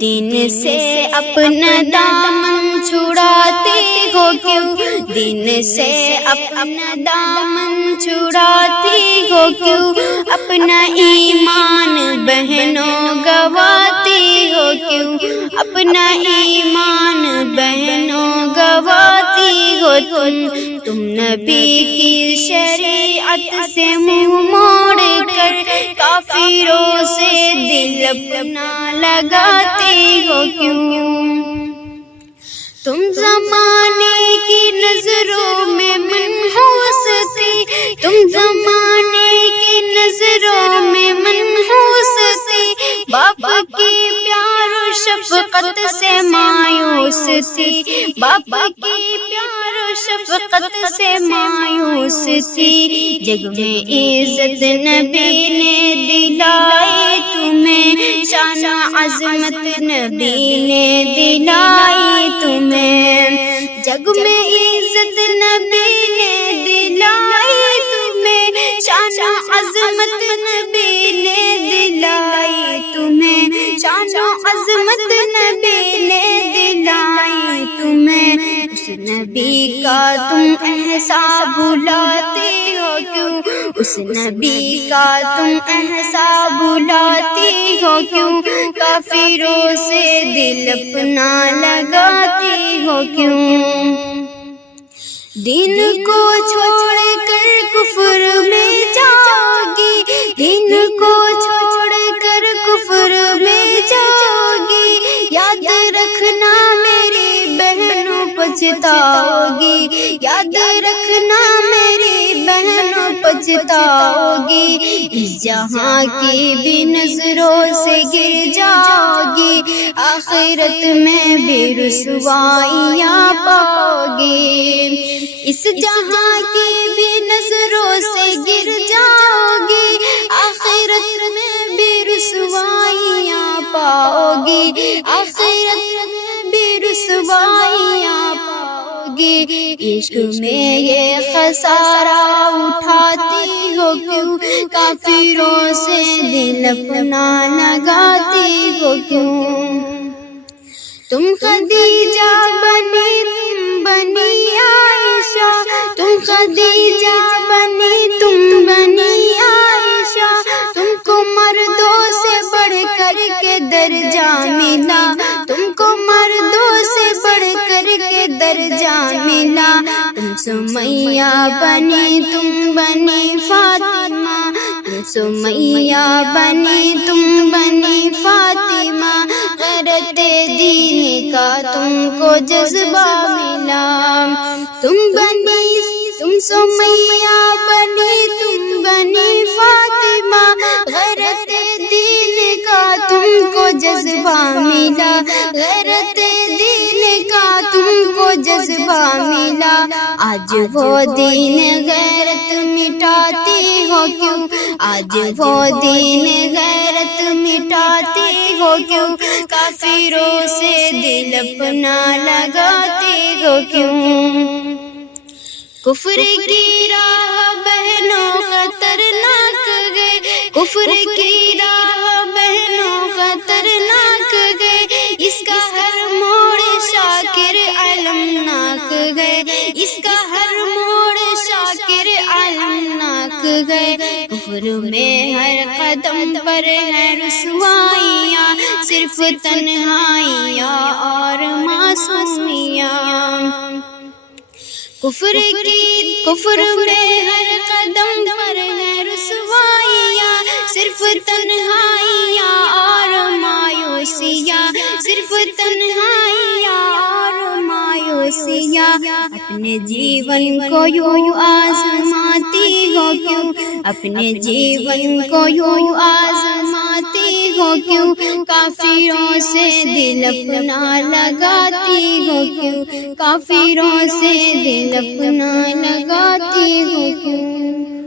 دین سے اپنا دامن چھڑاتے ہو کیوں، دین سے اپنا دامن چھڑاتے ہو کیوں، اپنا ایمان بہنوں گواتے ہو کیوں، اپنا ایمان بہنوں گواتے ہو تم نبی کی شریعت سے منہ موڑ کر کافروں سے دل اپنا لگاتے ہو کیوں، تم زمانے کی نظروں میں منحوس تھی، تم زمانے کی نظروں میں منحوس تھی، باپ کی پیار و شفقت سے مایوس تھی، باپ کی پیار و شفقت سے مایوس تھی، جگ میں عزت نبی نے دلائی تمہیں، شان عظمت نبی نے دلائی تمہیں، جگ میں عزت نبی نے دلائی تمہیں، شان عظمت نبی نے دلائی تمہیں، شان عظمت نبی نے دلائی تمہیں، اس نبی کا تم احساس بھلاتے ہو کیوں، اس نبی کا تم احساس بھلاتے ہو کیوں، کافروں سے دل اپنا لگاتے ہو کیوں، دین کو چھوڑ کر کفر میں جاؤ گی، دین کو چھوڑ کر کفر میں جاؤ گی، یاد رکھنا میری بہنوں پچھتاؤ گی، یاد رکھنا میری بہنوں پچھتاؤ گی، اس جہاں کی بھی نظروں سے گر جاؤ گی، آخرت میں بھی رسوائیاں پاؤ گی، اس جہاں کی بھی نظروں سے گر جاؤ گی، آخرت میں بھی رسوائیاں پاؤ گی، آخرت میں بھی رسوائیاں پاؤ گی، عشق میں یہ خسارہ اٹھاتی ہو کیوں، کافروں سے دل اپنا لگاتی ہو کیوں، تم خدیجہ بنی تم بنی عائشہ، تم خدیجہ بنی تم بنی عائشہ، تم کو مردوں سے بڑھ کر کے درجہ ملا، تم کو مردوں سے بڑھ کر کے درجہ ملا، تم سمیہ بنی تم بنی فاطمہ، تم سمیہ بنی تم بنی فاطمہ، غیرت دین کا تم کو جذبہ ملا، تم سمیہ بنی تم بنی فاطمہ، غیرت دین کا تم کو جذبہ ملا، غیرت دین کا تم کو جذبہ ملا، آج وہ دین غیرت مٹاتی ہو کیوں، آج وہ دین غیرت مٹاتی ہو کیوں، کافروں سے دل اپنا لگاتے ہو کیوں، کفر کی راہ بہنوں خطرناک گئے، کفر کی راہ بہنوں خطرناک گئے، اس کا ہر موڑ شاکر المناک گئے، اس کا ہر موڑ شاکر المناک گئے، کفر میں ہر قدم پر ہے رسوائیاں، صرف تنہائیاں اور معصومیاں، کفر میں ہر قدم پر ہے رسوائیاں، صرف تنہائیاں اور مایوسیاں، صرف تنہائیاں اور مایوسیاں، اپنے جیون کو یوں آزماتی ہو کیوں، اپنے جیون کو یوں آزماتی ہو کیوں، کافروں سے دل اپنا لگاتی ہو کیوں، کافروں سے دل اپنا لگاتی ہو کیوں۔